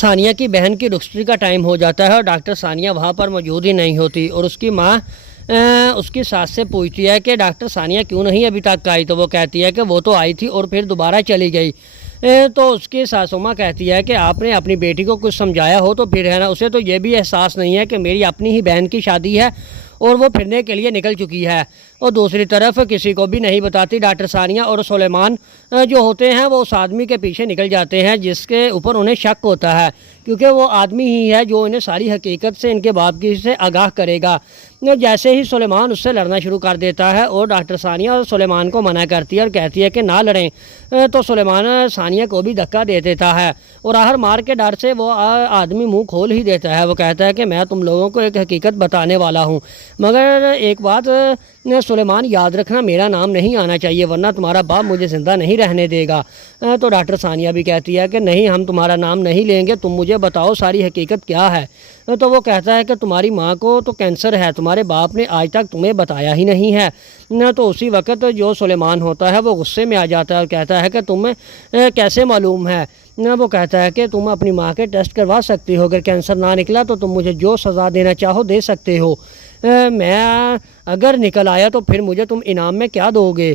ثانیہ کی بہن کی رخصتی کا ٹائم ہو جاتا ہے اور ڈاکٹر ثانیہ وہاں پر موجود ہی نہیں ہوتی اور اس کی ماں اس کی ساس سے پوچھتی ہے کہ ڈاکٹر ثانیہ کیوں نہیں ابھی تک آئی، تو وہ کہتی ہے کہ وہ تو آئی تھی اور پھر دوبارہ چلی گئی۔ تو اس کی ساسو ماں کہتی ہے کہ آپ نے اپنی بیٹی کو کچھ سمجھایا ہو تو پھر ہے نا، اسے تو یہ بھی احساس نہیں ہے کہ میری اپنی ہی بہن کی شادی ہے اور وہ پھرنے کے لیے نکل چکی ہے۔ اور دوسری طرف کسی کو بھی نہیں بتاتی ڈاکٹر ثانیہ، اور سلیمان جو ہوتے ہیں وہ اس آدمی کے پیچھے نکل جاتے ہیں جس کے اوپر انہیں شک ہوتا ہے، کیونکہ وہ آدمی ہی ہے جو انہیں ساری حقیقت سے ان کے باپ کی سے آگاہ کرے گا۔ جیسے ہی سلیمان اس سے لڑنا شروع کر دیتا ہے اور ڈاکٹر ثانیہ سلیمان کو منع کرتی ہے اور کہتی ہے کہ نہ لڑیں، تو سلیمان ثانیہ کو بھی دھکا دے دیتا ہے اور آہر مار کے ڈر سے وہ آدمی منہ کھول ہی دیتا ہے۔ وہ کہتا ہے کہ میں تم لوگوں کو ایک حقیقت بتانے والا ہوں، مگر ایک بات سلیمان یاد رکھنا، میرا نام نہیں آنا چاہیے ورنہ تمہارا باپ مجھے زندہ نہیں رہنے دے گا۔ تو ڈاکٹر ثانیہ بھی کہتی ہے کہ نہیں، ہم تمہارا نام نہیں لیں گے، تم مجھے بتاؤ ساری حقیقت کیا ہے۔ تو وہ کہتا ہے کہ تمہاری ماں کو تو کینسر ہے، تمہارے باپ نے آج تک تمہیں بتایا ہی نہیں ہے۔ تو اسی وقت جو سلیمان ہوتا ہے وہ غصے میں آ جاتا ہے اور کہتا ہے کہ تمہیں کیسے معلوم ہے؟ وہ کہتا ہے کہ تم اپنی ماں کے ٹیسٹ کروا سکتی ہو، اگر کینسر نہ نکلا تو تم مجھے جو سزا دینا چاہو دے سکتے ہو، میں اگر نکل آیا تو پھر مجھے تم انعام میں کیا دو گے؟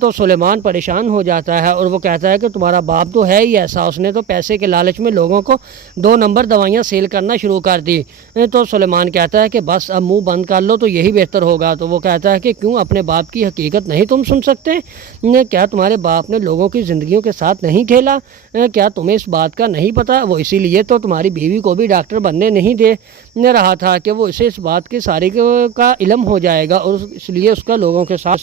تو سلیمان پریشان ہو جاتا ہے اور وہ کہتا ہے کہ تمہارا باپ تو ہے ہی ایسا، اس نے تو پیسے کے لالچ میں لوگوں کو 2 نمبر دوائیاں سیل کرنا شروع کر دی۔ تو سلیمان کہتا ہے کہ بس اب منہ بند کر لو تو یہی بہتر ہوگا۔ تو وہ کہتا ہے کہ کیوں، اپنے باپ کی حقیقت نہیں تم سن سکتے؟ کیا تمہارے باپ نے لوگوں کی زندگیوں کے ساتھ نہیں کھیلا؟ کیا تمہیں اس بات کا نہیں پتا؟ وہ اسی لیے تو تمہاری بیوی کو بھی ڈاکٹر بننے نہیں دے رہا تھا کہ وہ اسے اس بات کی ساری کا علم ہو جائے گا اور اس لیے اس کا لوگوں کے ساتھ